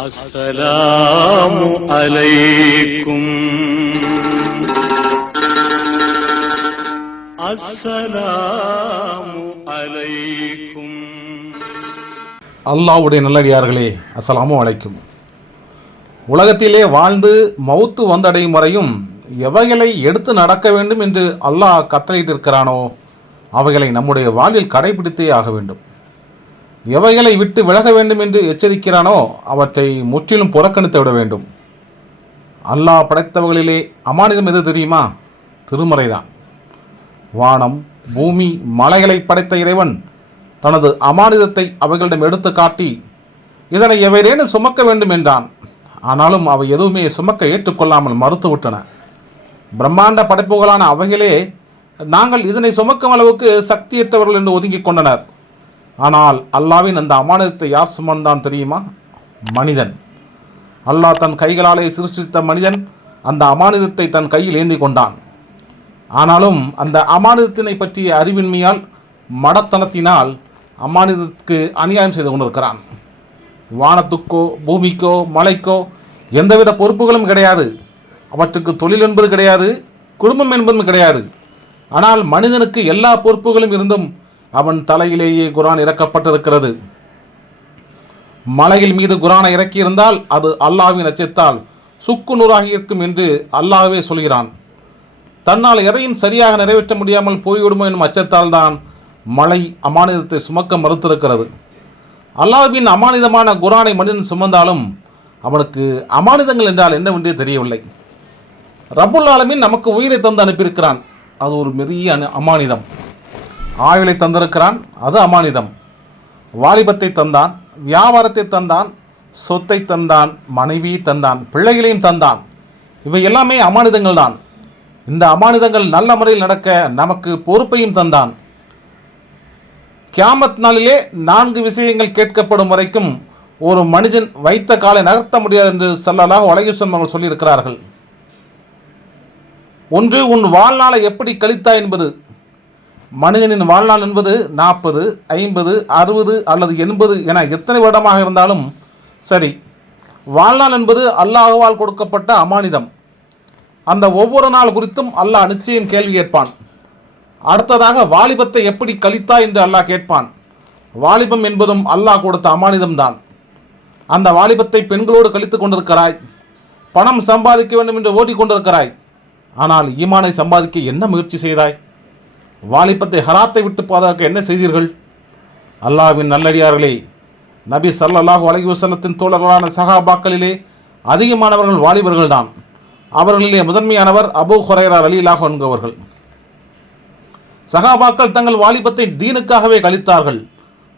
அஸ்ஸலாமு அலைக்கும். அஸ்ஸலாமு அலைக்கும். அல்லாஹ்வுடைய நல்லடியார்களே, அஸ்ஸலாமு அலைக்கும். உலகத்திலே வாழ்ந்து மௌத்து வந்தடையும் வரையும் எவைகளை எடுத்து நடக்க வேண்டும் என்று அல்லாஹ் கட்டளையிட்டிருக்கிறானோ அவைகளை நம்முடைய வாழ்வில் கடைபிடித்தே ஆக வேண்டும். எவைகளை விட்டு விலக வேண்டும் என்று எச்சரிக்கிறானோ அவற்றை முற்றிலும் புறக்கணித்து விட வேண்டும். அல்லாஹ் படைத்தவர்களிலே அமானிதம் எது தெரியுமா? திருமறைதான். வானம், பூமி, மலைகளை படைத்த இறைவன் தனது அமானிதத்தை அவைகளிடம் எடுத்து காட்டி இதனை எவரேனும் சுமக்க வேண்டும் என்றான். ஆனாலும் அவை எதுவுமே சுமக்க ஏற்றுக்கொள்ளாமல் மறுத்துவிட்டன. பிரம்மாண்ட படைப்புகளான அவைகளே நாங்கள் இதனை சுமக்கும் அளவுக்கு சக்தியற்றவர்கள் என்று ஒதுங்கிக் கொண்டனர். ஆனால் அல்லாவின் அந்த அமானிதத்தை யார் சுமந்தான் தெரியுமா? மனிதன். அல்லாஹ் தன் கைகளாலே சிருஷ்டித்த மனிதன் அந்த அமானிதத்தை தன் கையில் ஏந்தி கொண்டான். ஆனாலும் அந்த அமானிதத்தினை பற்றிய அறிவின்மையால், மடத்தனத்தினால் அமானிதத்துக்கு அநியாயம் செய்து கொண்டிருக்கிறான். வானத்துக்கோ பூமிக்கோ மலைக்கோ எந்தவித பொறுப்புகளும் கிடையாது. அவற்றுக்கு தொழில் என்பது கிடையாது, குடும்பம் என்பதும் கிடையாது. ஆனால் மனிதனுக்கு எல்லா பொறுப்புகளும் இருந்தும் அவன் தலையிலேயே குர்ஆன் இறக்கப்பட்டிருக்கிறது. மலையில் மீது குர்ஆனை இறக்கியிருந்தால் அது அல்லாஹ்வின் அச்சத்தால் சுக்கு நூறாகி இருக்கும் என்று அல்லாஹ்வே சொல்கிறான். தன்னால் எதையும் சரியாக நிறைவேற்ற முடியாமல் போய்விடுமோ என்னும் அச்சத்தால் தான் மலை அமானிதத்தை சுமக்க மறுத்திருக்கிறது. அல்லாஹ்வின் அமானிதமான குர்ஆனை மனிதன் சுமந்தாலும் அவனுக்கு அமானிதங்கள் என்றால் என்னவென்றே தெரியவில்லை. ரப்புல் ஆலமீன் நமக்கு உயிரை தந்து அனுப்பியிருக்கிறான், அது ஒரு பெரிய அமானிதம். ஆயுளை தந்திருக்கிறான், அது அமானிதம். வாலிபத்தை தந்தான், வியாபாரத்தை தந்தான், சொத்தை தந்தான், மனைவியை தந்தான், பிள்ளைகளையும் தந்தான். இவை எல்லாமே அமானிதங்கள் தான். இந்த அமானிதங்கள் நல்ல முறையில் நடக்க நமக்கு பொறுப்பையும் தந்தான். கியாமத் நாளிலே 4 விஷயங்கள் கேட்கப்படும் வரைக்கும் ஒரு மனிதன் வைத்த காலை நகர்த்த முடியாது என்று ஸல்லல்லாஹு அலைஹி வஸல்லம் அவர்கள் சொல்லியிருக்கிறார்கள். ஒன்று, உன் வாழ்நாளை எப்படி கழித்தாய் என்பது. மனிதனின் வாழ்நாள் என்பது 40, 50, 60 அல்லது 80 என எத்தனை வருடமாக இருந்தாலும் சரி, வாழ்நாள் என்பது அல்லாஹ்வால் கொடுக்கப்பட்ட அமானிதம். அந்த ஒவ்வொரு நாள் குறித்தும் அல்லாஹ் நிச்சயம் கேள்வி கேட்பான். அடுத்ததாக வாலிபத்தை எப்படி கழித்தாய் என்று அல்லாஹ் கேட்பான். வாலிபம் என்பதும் அல்லாஹ் கொடுத்த அமானிதம்தான். அந்த வாலிபத்தை பெண்களோடு கழித்து கொண்டிருக்கிறாய், பணம் சம்பாதிக்க வேண்டும் என்று ஓடிக்கொண்டிருக்கிறாய். ஆனால் ஈமானை சம்பாதிக்க என்ன முயற்சி செய்தாய்? வாலிபத்தை ஹராத்தை விட்டு பாதுகாக்க என்ன செய்தீர்கள்? அல்லாஹ்வின் நல்லடியார்களே, நபி ஸல்லல்லாஹு அலைஹி வஸல்லத்தின் தோழர்களான சஹாபாக்களிலே அதிகமானவர்கள் வாலிபர்கள் தான். அவர்களிலே முதன்மையானவர் அபூ ஹுரைரா ரலியல்லாஹு அன்ஹு அவர்கள். சஹாபாக்கள் தங்கள் வாலிபத்தை தீனுக்காகவே கழித்தார்கள்.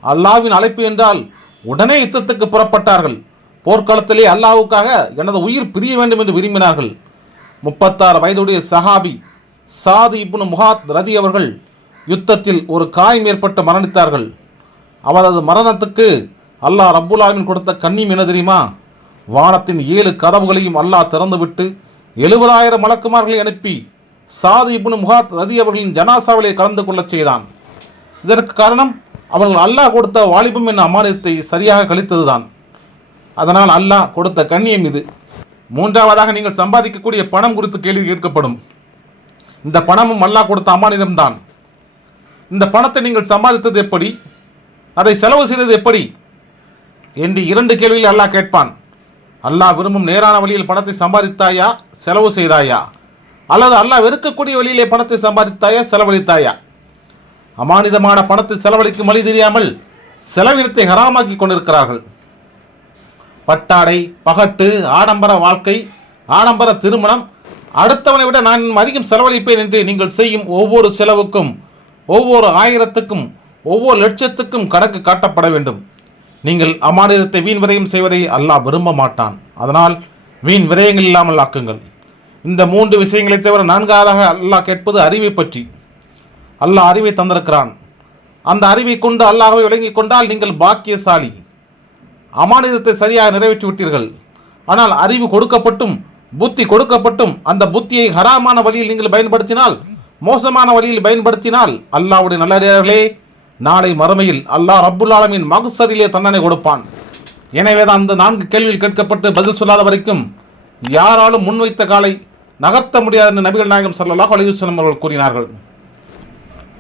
அல்லாஹ்வின் அழைப்பு என்றால் உடனே யுத்தத்துக்கு புறப்பட்டார்கள். போர்க்களத்திலே அல்லாஹ்வுக்காக எனது உயிர் பிரிய வேண்டும் என்று விரும்பினார்கள். 36 வயதுடைய சஹாபி சாது இப்னு முஹாத் ரதி அவர்கள் யுத்தத்தில் ஒரு காயம் ஏற்பட்டு மரணித்தார்கள். அவரது மரணத்துக்கு அல்லாஹ் ரப்புல் ஆலமீன் கொடுத்த கண்ணியம் என்ன தெரியுமா? வானத்தின் 7 கதவுகளையும் அல்லாஹ் திறந்துவிட்டு 70,000 மலக்குமார்களை அனுப்பி சாது இப்னு முஹாத் ரதி அவர்களின் ஜனாசாவிலே கலந்து கொள்ளச் செய்தான். இதற்கு காரணம் அவர்கள் அல்லாஹ் கொடுத்த வாலிபம் என்ற அமானிதத்தை சரியாக கழித்ததுதான். அதனால் அல்லாஹ் கொடுத்த கண்ணியம் இது. மூன்றாவதாக, நீங்கள் சம்பாதிக்கக்கூடிய பணம் குறித்து கேள்வி கேட்கப்படும். இந்த பணமும் அல்லாஹ் கொடுத்த அமானிதம்தான். இந்த பணத்தை நீங்கள் சம்பாதித்தது எப்படி, அதை செலவு செய்தது எப்படி என்று 2 கேள்வியில் அல்லாஹ் கேட்பான். அல்லாஹ் விரும்பும் நேரான வழியில் பணத்தை சம்பாதித்தாயா, செலவு செய்தாயா? அல்லது அல்லாஹ் வெறுக்கக்கூடிய வழியிலே பணத்தை சம்பாதித்தாயா, செலவழித்தாயா? அமானிதமான பணத்தை செலவழிக்கும் வழி தெரியாமல் செலவினத்தை ஹராமாக்கி கொண்டிருக்கிறார்கள். பட்டாடை, பகட்டு, ஆடம்பர வாழ்க்கை, ஆடம்பர திருமணம், அடுத்தவனை விட நான் அதிகம் செலவழிப்பேன் என்று நீங்கள் செய்யும் ஒவ்வொரு செலவுக்கும், ஒவ்வொரு 1000த்துக்கும், ஒவ்வொரு லட்சத்துக்கும் கணக்கு காட்டப்பட வேண்டும். நீங்கள் அமானிதத்தை வீண் விரயம் செய்வதை அல்லாஹ் விரும்ப மாட்டான். அதனால் வீண் விரயங்கள் இல்லாமல் ஆக்குங்கள். இந்த 3 விஷயங்களை தவிர 4ஆவதாக அல்லாஹ் கேட்பது அறிவை பற்றி. அல்லாஹ் அறிவை தந்திருக்கிறான். அந்த அறிவை கொண்டு அல்லாஹ்வை விளங்கிக் கொண்டால் நீங்கள் பாக்கியசாலி. அமானிதத்தை சரியாக நிறைவேற்றி விட்டீர்கள். ஆனால் அறிவு கொடுக்கப்பட்டும் புத்தி கொடுக்கப்பட்டும் அந்த புத்தியை ஹராமான வழியில் நீங்கள் பயன்படுத்தினால், மோசமான வழியில் பயன்படுத்தினால், அல்லாஹ்வுடைய நல்லடியார்களே, நாளை மறுமையில் அல்லாஹ் ரப்புல் ஆலமீன் மக்சரிலே தண்டனை கொடுப்பான். எனவேதான் அந்த 4 கேள்விகள் கேட்கப்பட்டு பதில் சொல்லாத வரைக்கும் யாராலும் முன்வைத்த காலை நகர்த்த முடியாது என்று நபிகள் நாயகம் ஸல்லல்லாஹு அலைஹி வஸல்லம் அவர்கள் கூறினார்கள்.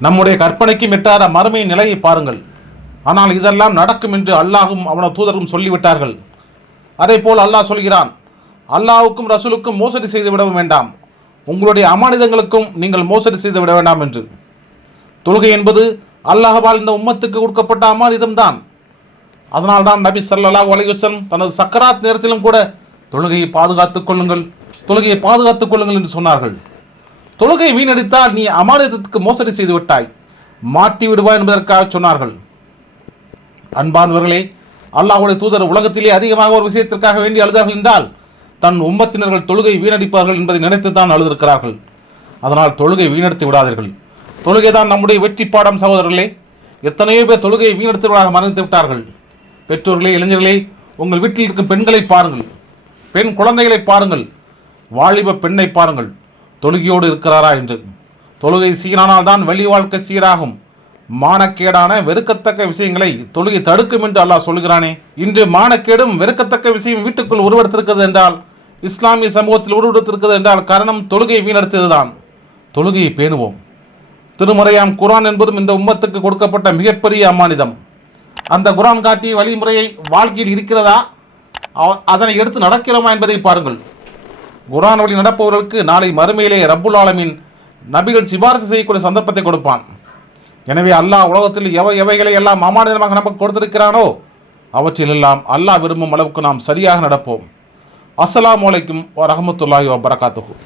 நம்முடைய கற்பனைக்கும் எட்டாத மறுமையின் நிலையை பாருங்கள். ஆனால் இதெல்லாம் நடக்கும் என்று அல்லாஹும் அவனது தூதரும் சொல்லிவிட்டார்கள். அதே போல் அல்லாஹ் சொல்கிறான், அல்லாஹ்வுக்கும் ரசூலுக்கும் மோசடி செய்து விட வேண்டாம், உங்களுடைய அமானிதங்களுக்கும் நீங்கள் மோசடி செய்து விட வேண்டாம் என்று. தொழுகை என்பது அல்லாஹ்வால் இந்த உம்மத்துக்கு கொடுக்கப்பட்ட அமானிதம் தான். அதனால்தான் நபி ஸல்லல்லாஹு அலைஹி வஸல்லம் தனது சக்கராத் நேரத்திலும் கூட தொழுகையை பாதுகாத்துக் கொள்ளுங்கள், தொழுகையை பாதுகாத்துக் கொள்ளுங்கள் என்று சொன்னார்கள். தொழுகை வீணடித்தால் நீ அமானிதத்துக்கு மோசடி செய்து விட்டாய், மாட்டி விடுவாய் என்பதற்காக சொன்னார்கள். அன்பானவர்களே, அல்லாஹ்வுடைய தூதர் உலகத்திலே அதிகமாக ஒரு விஷயத்திற்காக வேண்டி அழுதார்கள் என்றால் தன் உம்மத்தினர்கள் தொழுகை வீணடிப்பார்கள் என்பதை நினைத்துத்தான் அழுதிருக்கிறார்கள். அதனால் தொழுகை வீணடித்து விடாதீர்கள். தொழுகை தான் நம்முடைய வெற்றி பாடம் சகோதரர்களே. எத்தனையோ பேர் தொழுகையை வீணடித்தவர்களாக மறைந்து விட்டார்கள். பெற்றோர்களே, இளைஞர்களே, உங்கள் வீட்டில் இருக்கும் பெண்களை பாருங்கள், பெண் குழந்தைகளை பாருங்கள், வாலிப பெண்ணை பாருங்கள், தொழுகையோடு இருக்கிறாரா என்று. தொழுகை சீரானால் தான் வெளி வாழ்க்கை சீராகும். மானக்கேடான வெறுக்கத்தக்க விஷயங்களை தொழுகை தடுக்கும் என்று அல்லாஹ் சொல்கிறானே. இன்று மானக்கேடும் வெறுக்கத்தக்க விஷயம் வீட்டுக்குள் உருவெடுத்திருக்கிறது என்றால், இஸ்லாமிய சமூகத்தில் உருவெடுத்திருக்கிறது என்றால் காரணம் தொழுகையை வீணடித்ததுதான். தொழுகையை பேணுவோம். திருமறையாம் குர்ஆன் என்பதும் இந்த உம்மத்துக்கு கொடுக்கப்பட்ட மிகப்பெரிய அம்மானிதம். அந்த குர்ஆன் காட்டிய வழிமுறையை வாழ்க்கையில் இருக்கிறதா, அதனை எடுத்து நடக்கிறோமா என்பதை பாருங்கள். குர்ஆன் வழி நடப்பவர்களுக்கு நாளை மறுமையிலே ரப்புல் ஆலமீன் நபிகள் சிபாரிசு செய்யக்கூடிய சந்தர்ப்பத்தை கொடுப்பான். எனவே அல்லாஹ் உலகத்தில் எவைகளை எல்லாம் அமானிதமாக நமக்கு கொடுத்திருக்கிறானோ அவற்றிலெல்லாம் அல்லாஹ் விரும்பும் அளவுக்கு நாம் சரியாக நடப்போம். அஸ்ஸலாமு அலைக்கும் வரஹ்மத்துல்லாஹி வபரகாத்துஹு.